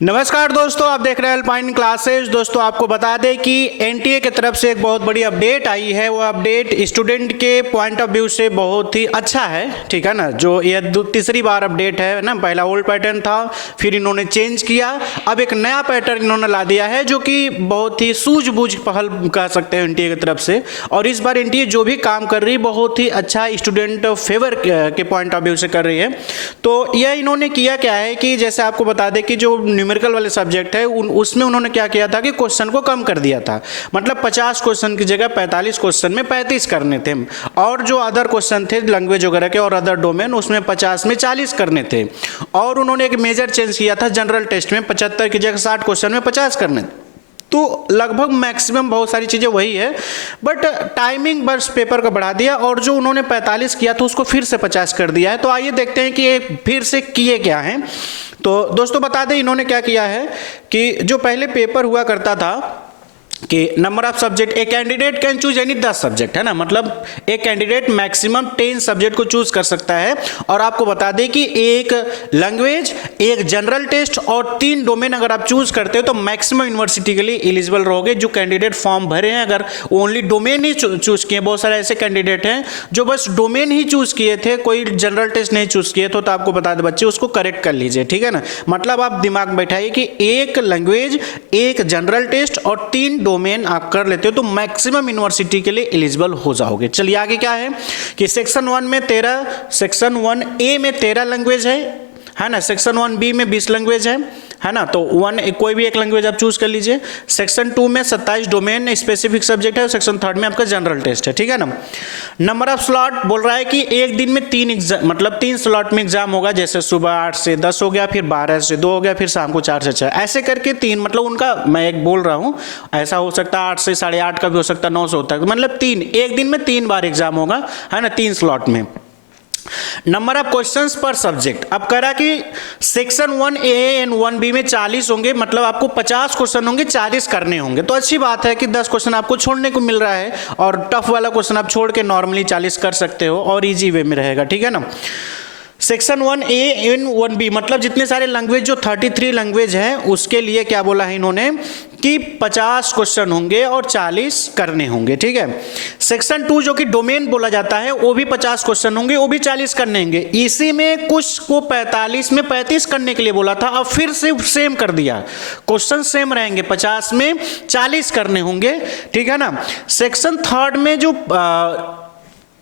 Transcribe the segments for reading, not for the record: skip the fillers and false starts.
नमस्कार दोस्तों, आप देख रहे हैं अल्पाइन क्लासेस। दोस्तों आपको बता दें कि एनटीए की तरफ से एक बहुत बड़ी अपडेट आई है। वो अपडेट स्टूडेंट के पॉइंट ऑफ व्यू से बहुत ही अच्छा है, ठीक है ना। जो यह तीसरी बार अपडेट है ना, पहला ओल्ड पैटर्न था, फिर इन्होंने चेंज किया, अब एक नया पैटर्न इन्होंने ला दिया है जो कि बहुत ही सूझबूझ पहल कह सकते हैं एनटीए की तरफ से। और इस बार एनटीए जो भी काम कर रही है बहुत ही अच्छा स्टूडेंट फेवर के पॉइंट ऑफ व्यू से कर रही है। तो यह इन्होंने किया क्या है कि जैसे आपको बता दें कि जो न्यूमेरिकल वाले सब्जेक्ट है उसमें उन्होंने क्या किया था कि क्वेश्चन को कम कर दिया था। मतलब 50 क्वेश्चन की जगह 45 क्वेश्चन में 35 करने थे, और जो अदर क्वेश्चन थे लैंग्वेज वगैरह के और अदर डोमेन उसमें 50 में 40 करने थे। और उन्होंने एक मेजर चेंज किया था, जनरल टेस्ट में 75 की जगह 60 क्वेश्चन में 50 करने थे। तो लगभग मैक्सिमम बहुत सारी चीज़ें वही है, बट टाइमिंग बस पेपर का बढ़ा दिया, और जो उन्होंने 45 किया था उसको फिर से 50 कर दिया है। तो आइए देखते हैं कि ये फिर से किए क्या हैं। तो दोस्तों बता दें इन्होंने क्या किया है कि जो पहले पेपर हुआ करता था कि नंबर ऑफ सब्जेक्ट, एक candidate can choose any 10 subject, है ना। मतलब एक कैंडिडेट मैक्सिमम 10 सब्जेक्ट को चूज कर सकता है। और आपको बता दें कि एक लैंग्वेज, एक जनरल टेस्ट और 3 डोमेन अगर आप चूज करते हो तो मैक्सिमम यूनिवर्सिटी के लिए एलिजिबल रहोगे। जो कैंडिडेट फॉर्म भरे हैं, अगर ओनली डोमेन ही चूज किए, बहुत सारे ऐसे कैंडिडेट हैं जो बस डोमेन ही चूज किए थे, कोई जनरल टेस्ट नहीं चूज किए तो आपको बता दें बच्चे उसको करेक्ट कर लीजिए, ठीक है ना। मतलब आप दिमाग में बैठाइए कि एक लैंग्वेज, एक जनरल टेस्ट और 3 डोमेन आप कर लेते हो तो मैक्सिमम यूनिवर्सिटी के लिए एलिजिबल हो जाओगे। चलिए आगे क्या है कि सेक्शन 1 में 13, सेक्शन 1A में 13 लैंग्वेज है ना। सेक्शन 1B में 20 लैंग्वेज है ना। तो कोई भी एक लैंग्वेज आप चूज कर लीजिए। सेक्शन 2 में 27 डोमेन स्पेसिफिक सब्जेक्ट है। सेक्शन 3 में आपका जनरल टेस्ट है, ठीक है ना। नंबर ऑफ स्लॉट बोल रहा है कि एक दिन में 3 एग्जाम, मतलब 3 स्लॉट में एग्जाम होगा। जैसे सुबह 8 से 10 हो गया, फिर 12 से 2 हो गया, फिर शाम को 4 से 6, ऐसे करके 3, मतलब उनका मैं एक बोल रहा हूँ, ऐसा हो सकता है 8 से 8:30 का भी हो सकता है, 9 से होता है, मतलब 3, एक दिन में 3 बार एग्जाम होगा, है ना, 3 स्लॉट में। नंबर ऑफ क्वेश्चंस पर सब्जेक्ट, अब कह रहा कि सेक्शन 1A एंड 1B में 40 होंगे, मतलब आपको 50 क्वेश्चन होंगे, 40 करने होंगे। तो अच्छी बात है कि 10 क्वेश्चन आपको छोड़ने को मिल रहा है, और टफ वाला क्वेश्चन आप छोड़ के नॉर्मली 40 कर सकते हो और इजी वे में रहेगा, ठीक है ना। सेक्शन 1A एंड 1B मतलब जितने सारे लैंग्वेज, जो 33 लैंग्वेज हैं, उसके लिए क्या बोला है इन्होंने कि 50 क्वेश्चन होंगे और 40 करने होंगे, ठीक है। सेक्शन 2 जो कि डोमेन बोला जाता है, वो भी 50 क्वेश्चन होंगे, वो भी 40 करने होंगे। इसी में कुछ को 45 में 35 करने के लिए बोला था, अब फिर से सेम कर दिया, क्वेश्चन सेम रहेंगे, 50 में 40 करने होंगे, ठीक है ना। सेक्शन 3 में जो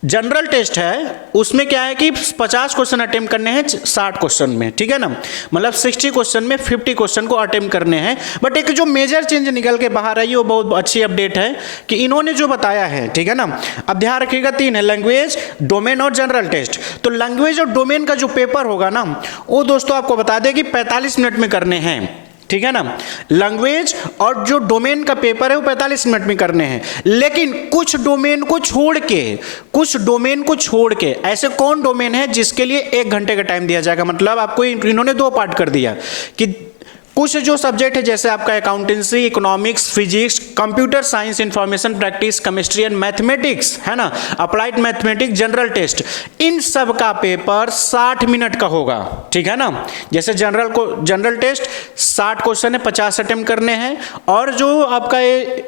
जनरल टेस्ट है उसमें क्या है कि 50 क्वेश्चन अटेम्प्ट करने हैं 60 क्वेश्चन में, ठीक है ना। मतलब 60 क्वेश्चन में 50 क्वेश्चन को अटेम्प्ट करने हैं। बट एक जो मेजर चेंज निकल के बाहर आई, वो बहुत अच्छी अपडेट है कि इन्होंने जो बताया है, ठीक है ना। अब ध्यान रखिएगा, 3 है, लैंग्वेज, डोमेन और जनरल टेस्ट। तो लैंग्वेज और डोमेन का जो पेपर होगा ना, वो दोस्तों आपको बता दें कि 45 मिनट में करने हैं, ठीक है ना। लैंग्वेज और जो डोमेन का पेपर है वो 45 मिनट में करने हैं। लेकिन कुछ डोमेन को छोड़ के ऐसे कौन डोमेन है जिसके लिए 1 घंटे का टाइम दिया जाएगा। मतलब आपको इन्होंने 2 पार्ट कर दिया कि कुछ जो सब्जेक्ट है जैसे आपका accountancy, economics, physics, computer science, information practice, chemistry and mathematics, है ना, अप्लाइड मैथमेटिक्स, जनरल टेस्ट, इन सब का पेपर 60 मिनट का होगा, ठीक है ना। जैसे जनरल टेस्ट 60 क्वेश्चन है, 50 अटेम्प्ट करने हैं, और जो आपका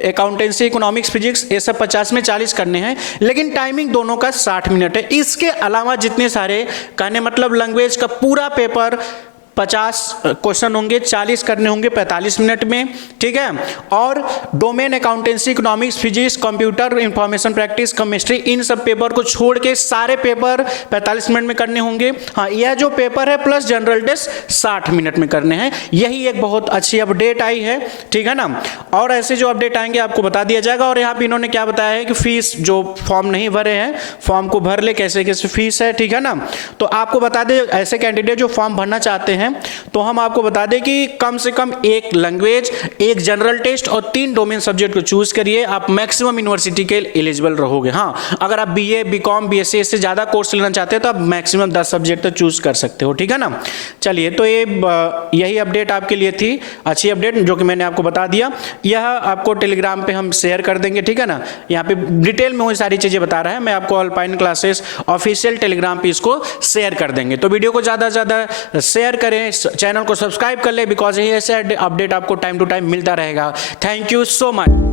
अकाउंटेंसी, इकोनॉमिक्स, फिजिक्स, ये सब 50 में 40 करने हैं, लेकिन टाइमिंग दोनों का 60 मिनट है। इसके अलावा जितने सारे कहने मतलब लैंग्वेज का पूरा पेपर 50 क्वेश्चन होंगे, 40 करने होंगे 45 मिनट में, ठीक है। और domain, accountancy, economics, physics, computer, information practice, chemistry, इन सब पेपर को छोड़ के सारे पेपर 45 मिनट में करने होंगे। हाँ, यह जो पेपर है प्लस जनरल टेस्ट 60 मिनट में करने हैं। यही एक बहुत अच्छी अपडेट आई है, ठीक है ना। और ऐसे जो अपडेट आएंगे आपको बता दिया जाएगा। और यहाँ पे इन्होंने क्या बताया है कि फीस, जो फॉर्म नहीं भरे हैं फॉर्म को भर ले, कैसे कैसे फीस है, ठीक है ना। तो आपको बता दें ऐसे कैंडिडेट जो फॉर्म भरना चाहते हैं, तो हम आपको बता दें कि कम से कम एक लैंग्वेज, एक जनरल टेस्ट और 3 डोमेन सब्जेक्ट को चूज करिए, आप मैक्सिमम यूनिवर्सिटी के एलिजिबल रहोगे। हाँ, अगर आप बीए, बीकॉम, बीएससी इससे ज्यादा कोर्स लेना चाहते हैं तो आप मैक्सिमम 10 सब्जेक्ट तो चूज कर सकते हो, ठीक है ना। चलिए, तो यही अपडेट आपके लिए थी, अच्छी अपडेट जो कि मैंने आपको बता दिया। यह आपको टेलीग्राम पे हम शेयर कर देंगे, ठीक है ना। यहाँ पे डिटेल में वही सारी चीजें बता रहा है, मैं आपको अल्पाइन क्लासेस ऑफिशियल टेलीग्राम पे इसको शेयर कर देंगे। तो वीडियो को ज्यादा से ज्यादा शेयर करें, करें, चैनल को सब्सक्राइब कर ले, बिकॉज यही ऐसे अपडेट आपको टाइम टू टाइम मिलता रहेगा। Thank you so much.